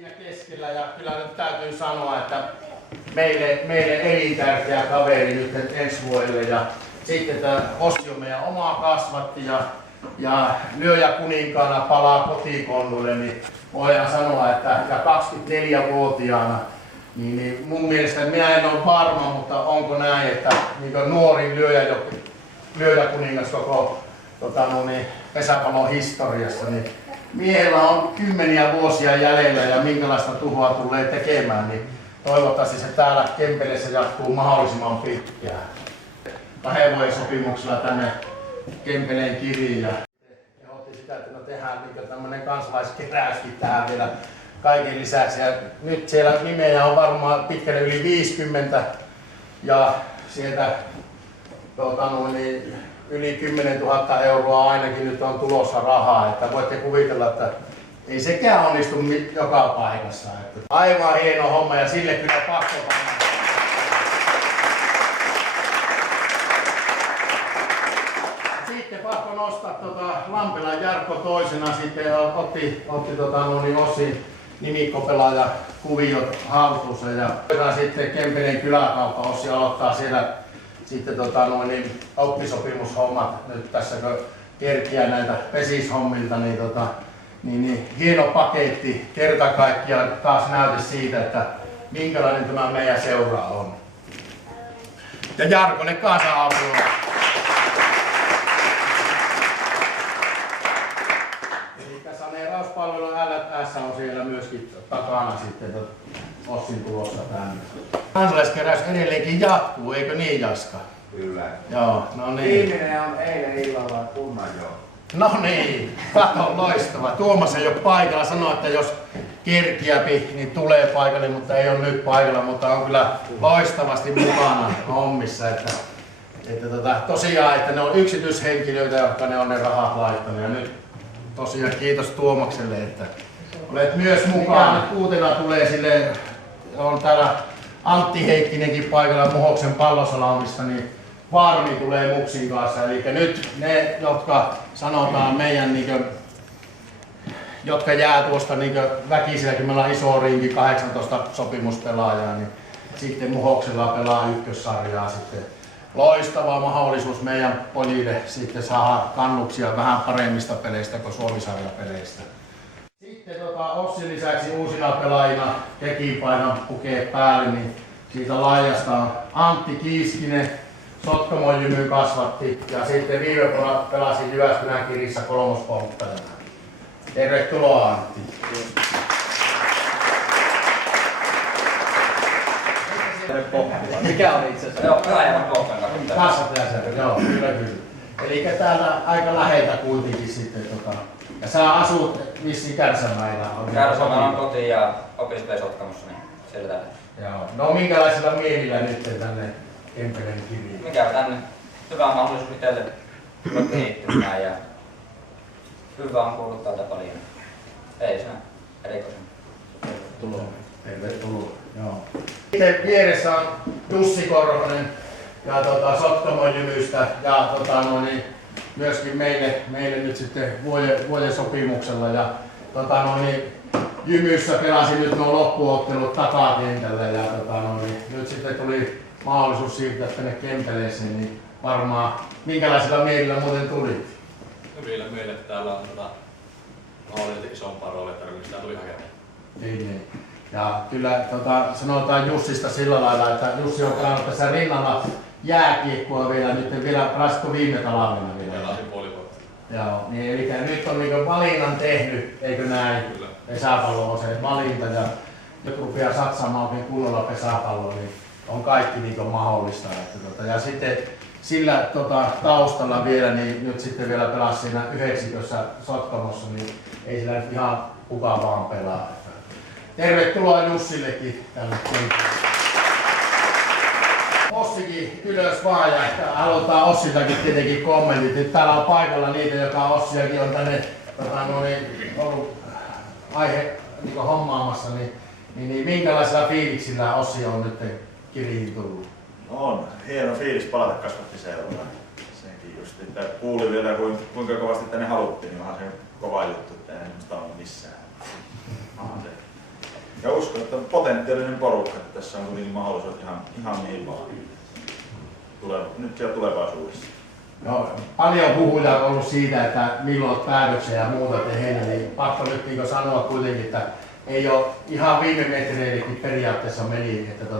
siinä keskellä ja kyllä nyt täytyy sanoa, että meille elintärkeä kaveri nyt ensi vuodelle ja sitten tämä Ossi on meidän omaa kasvatti ja lyöjä kuninkaana palaa kotikonnulle, niin voidaan sanoa, että 24-vuotiaana niin mun mielestä minä en ole varma, mutta onko näin, että niin nuorin lyöjä kuningas koko pesäpallon historiassa, niin miehellä on kymmeniä vuosia jäljellä ja minkälaista tuhoa tulee tekemään, niin toivottavasti se täällä Kempeleessä jatkuu mahdollisimman pitkään. 2 vuoden sopimuksella tänne Kempeleen kiriin ja otti sitä, että tehdään niin tämmöinen kansalaiskeräyskin tähän vielä kaiken lisäksi. Ja nyt siellä nimeä on varmaan pitkälle yli 50 ja sieltä yli 10 000 euroa ainakin nyt on tulossa rahaa, että voitte kuvitella, että ei sekään onnistu joka paikassa. Että aivan hieno homma ja sille kyllä pakko panna. Sitten pakko nostaa Lampelan Jarkko toisena, sitten otti Ossin nimikkopelaaja kuviot haltuunsa ja sitten Kempeleen kyläkauppa Ossi aloittaa siellä sitten oppisopimushommat nyt tässä kun kerkiää näitä pesishommilta, niin hieno paketti kerta kaikkiaan taas näyte siitä, että minkälainen tämä meidän seura on. Ja Jarkolle kanssa apua. Eli saneerauspalvelu LS on siellä myöskin takana sitten Ossin tulossa tänne. Kansalaiskeräys edelleenkin jatkuu, eikö niin Jaska? Kyllä. Joo, no niin. Viimeinen on eilen illalla Kunnanjoella. No niin, kato loistava. Tuomas ei ole paikalla, sanoi, että jos kerkiäpi, niin tulee paikalle, mutta ei ole nyt paikalla, mutta on kyllä loistavasti mukana hommissa. Että tosiaan, että ne on yksityishenkilöitä, jotka ne on ne rahat laittaneet. Ja nyt tosiaan kiitos Tuomakselle, että olet myös mukana. Uutena tulee sille, on täällä Antti Heikkinenkin paikalla Muhoksen Pallosalaumista, niin Varmi tulee Muksin kanssa. Eli nyt ne, jotka sanotaan meidän, jotka jää tuosta väkiselläkin, meillä on iso rinki, 18 sopimuspelaajaa, niin sitten Muhoksella pelaa ykkössarjaa sitten. Loistava mahdollisuus meidän pojille sitten saada kannuksia vähän paremmista peleistä kuin Suomi-sarjapeleistä. Sitten Ossin lisäksi uusina pelaajina tekipaikan pukee päälle, niin siitä laajasta on Antti Kiiskinen, Sotkamon Jymy kasvatti ja sitten viime vuonna pelasi Jyväskylän Kirissä kolmosponttajana. Tervetuloa Antti. Mikä oli itse asiassa? Joo, Raajalan Pohkan kanssa. Kasvattajasäätö, joo, kyllä. Eli täältä aika läheltä kuitenkin sitten. Ja sä asut vissiin Kärsämäellä? Kärsämäellä on koti ja opiskelee Sotkamossa, niin siellä täällä. Joo. No minkälaisilla mielillä nyt tänne Kempeleen kiriin? Mikä tänne? Hyvä mahdollisuus itselle kehittymään ja hyvä on kuullut täältä paljon. Ei se erikoisen. Tervetuloa. Tervetuloa. Joo. Sitten vieressä on Jussi Korhonen ja Sotkamon Jymystä ja myöskin meille nyt sitten vuoden sopimuksella ja Jymyssä pelasin nyt nuo loppuottelut takakentällä ja nyt sitten tuli mahdollisuus siirtyä tänne Kempeleeseen, niin varmaan minkälaisilla mielillä muuten tulit? Hyvillä mielillä, että täällä on mahdollisesti isompaa roolia, että sitä tuli hakemaan. Niin. Ja kyllä sanotaan Jussista sillä lailla, että Jussi on pelannut tässä rinnalla jääkiekkoa vielä pääsikö viime talvena vielä? Pelasin puoli vuotta. Joo, niin eli nyt on valinnan tehnyt, eikö näin? Kyllä. Pesäpallo on se valinta ja nyt rupeaa satsaamaan oikein kunnolla pesäpalloon, niin on kaikki mahdollista. Ja sitten sillä taustalla vielä, niin nyt sitten vielä pelasi siinä yhdeksikössä Sotkamossa, niin ei sillä nyt ihan kuka vaan pelaa. Tervetuloa Jussillekin tänne kenttään. Ossikin ylös vaan ja aloittaa Ossiltakin tietenkin kommentit. Nyt täällä on paikalla niitä, joka Ossiakin on tänne ollut aihe hommaamassa, niin minkälaisilla fiiliksillä Ossi on nyt kiriin tullut? On hieno fiilis palata kasvattiseuraan. Senkin just, että kuulin vielä kuinka kovasti tänne haluttiin, niin onhan se kova juttu, että ei musta ole missään. Ja uskon, että on potentiaalinen porukka, että tässä on kuitenkin mahdollisuus ihan mihin vaan. Nyt ja tulevaisuudessa. No, paljon puhuja on ollut siitä, että milloin päätöksiä ja muuta tehdään, niin pakko nyt niin sanoa kuitenkin, että ei ole ihan viime metreillekin periaatteessa meni, että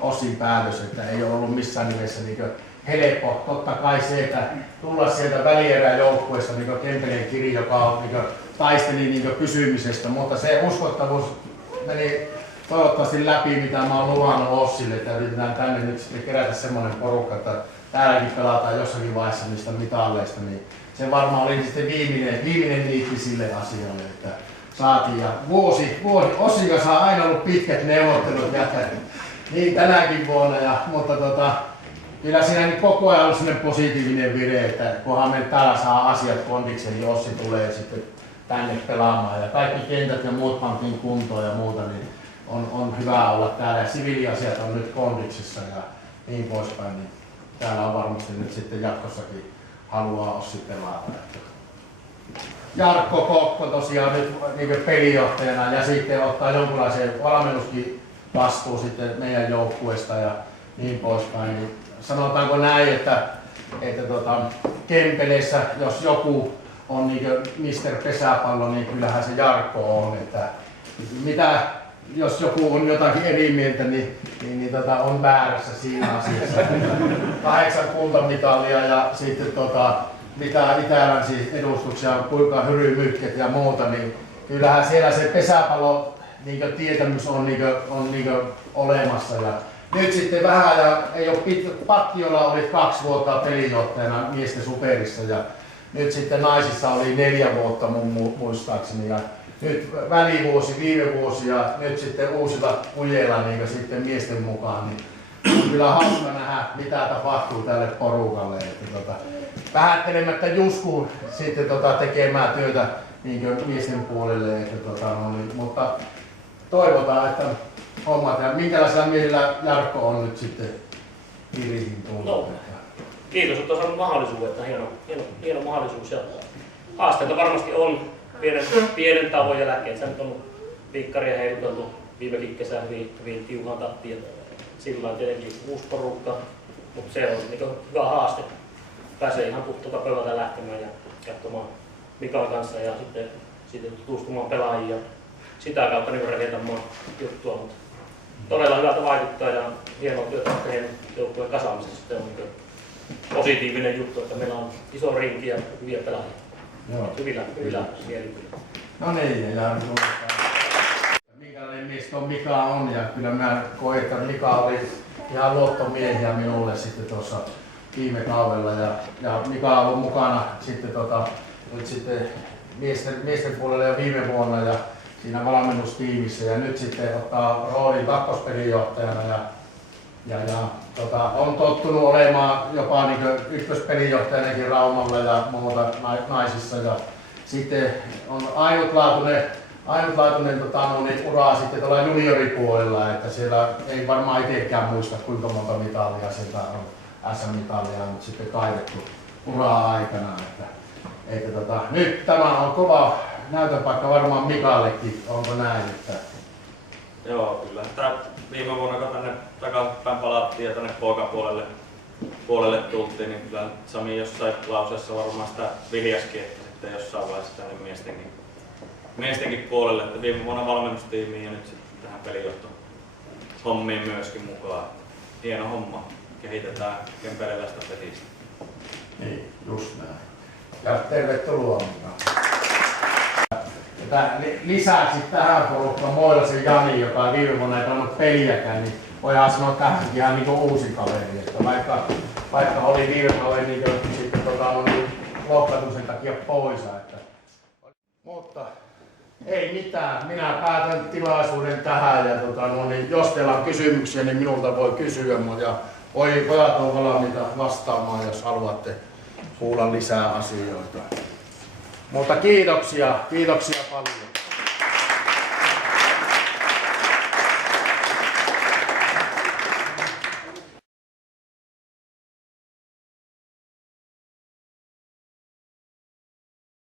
Ossin päätös, että ei ole ollut missään nimessä niin helppo. Totta kai se, että tulla sieltä välieräjoukkueesta niin Kempeleen Kiri, joka niin taisteli niin pysymisestä, mutta se uskottavuus meni toivottavasti läpi, mitä mä oon luvannut Ossille, että yritetään tänne nyt sitten kerätä semmoinen porukka, että täälläkin pelataan jossakin vaiheessa niistä mitalleista, niin se varmaan oli sitten viimeinen niitti sille asialle, että saatiin. Ja vuosi Ossin kanssa on aina ollut pitkät neuvottelut niin tänäkin vuonna, mutta kyllä siinä niin koko ajan on sellainen positiivinen vire, että kunhan me täällä saa asiat kondikseen, niin Ossi tulee sitten tänne pelaamaan ja kaikki kentät ja muut pantiin kuntoon ja muuta, niin on hyvä olla täällä ja siviiliasiat on nyt kondiksessa ja niin poispäin. Niin täällä on varmasti nyt sitten jatkossakin haluaa Ossi pelata. Jarkko Kokko tosiaan nyt niin pelijohtajana ja sitten ottaa jonkinlaisen valmennuskin vastuu sitten meidän joukkueesta ja niin poispäin. Niin sanotaanko näin, että Kempeleissä, jos joku on niin Mr. Pesäpallo, niin kyllähän se Jarkko on. Että jos joku on jotakin eri mieltä, niin on väärässä siinä asiassa. 8 kultamitalia ja sitten mitä Itä-Länsi edustuksia, kuinka hyrymykket ja muuta, niin kyllähän siellä se pesäpallo niin tietämys on olemassa. Ja nyt sitten vähän, ja ei ole Pattiolla oli 2 vuotta pelijohtajana miesten superissa ja nyt sitten naisissa oli 4 vuotta muistaakseni. Ja nyt välivuosi, viime vuosi ja nyt sitten uusilla kujella niin sitten miesten mukaan. Niin on kyllä hauska nähdä, mitä tapahtuu tälle porukalle. Että vähättelemättä Jusku sitten tekemään työtä niin miesten puolelle. Että mutta toivotaan, että hommat ja minkälaisella mielellä Jarkko on nyt sitten Kiriin tullut. No, kiitos, että on saanut mahdollisuuden, että hieno mahdollisuus ja haasteita varmasti on pienen tavoin jälkeen. Sä nyt on viikkaria heiluteltu viimekin kesän hyvin tiuhaan tahtiin. Sillä on tietenkin uusi porukka, mutta se on niin hyvä haaste. Pääsee ihan puhtaalta pöydältä lähtemään ja katsomaan Mikan kanssa ja sitten tutustumaan pelaajiin ja sitä kautta niin rakentamaan juttua. Mutta todella hyvältä vaikuttaa ja hienoa työtä tehdä joukkueen kasaamisessa. Se on niin positiivinen juttu, että meillä on iso rinki ja hyviä pelaajia. Joo. Hyvillä mielipillä. No niin, ja minkälainen mies tuo Mika on, ja kyllä mä koen, että Mika oli ihan luottomiehiä minulle sitten tuossa viime kaudella, ja Mika on ollut mukana sitten, nyt sitten miesten puolella jo viime vuonna ja siinä valmennustiimissä, ja nyt sitten ottaa roolin kakkospelijohtajana ja on tottunut olemaan jopa niin ykköspelijohtajanakin Raumalla ja muuta naisissa. Ja sitten on ainutlaatuinen ura sitten tuolla junioripuolella, että siellä ei varmaan itsekään muista kuinka monta mitalia sieltä on SM-mitalia on sitten kaivettu uraa aikana. Nyt tämä on kova näytönpaikka varmaan Mikallekin, onko näin? Että Joo, kyllä. Tää viime vuonna kun tänne takapäin palattiin ja tänne poikapuolelle tultiin, niin kyllä Sami jossain lauseessa varmaan sitä vihjaskin, että sitten jossain vaiheessa tänne miestenkin puolelle, että viime vuonna valmennustiimiin ja nyt sitten tähän pelijohtohommiin myöskin mukaan. Hieno homma. Kehitetään kempeleläistä petistä. niin, just näin. Ja tervetuloa Mika. Lisäksi tähän porukkaan Moilasen Jani, joka on viime vuonna ei pelannut peliäkään, niin voidaan sanoa tähänkin ihan niin uusi kaveri. Että vaikka oli viime kaveri niin sitten loukkaantumisen takia pois. Mutta ei mitään, minä päätän tilaisuuden tähän ja niin jos teillä on kysymyksiä, niin minulta voi kysyä ja pojat on valmiita vastaamaan, jos haluatte kuulla lisää asioita. Mutta kiitoksia paljon.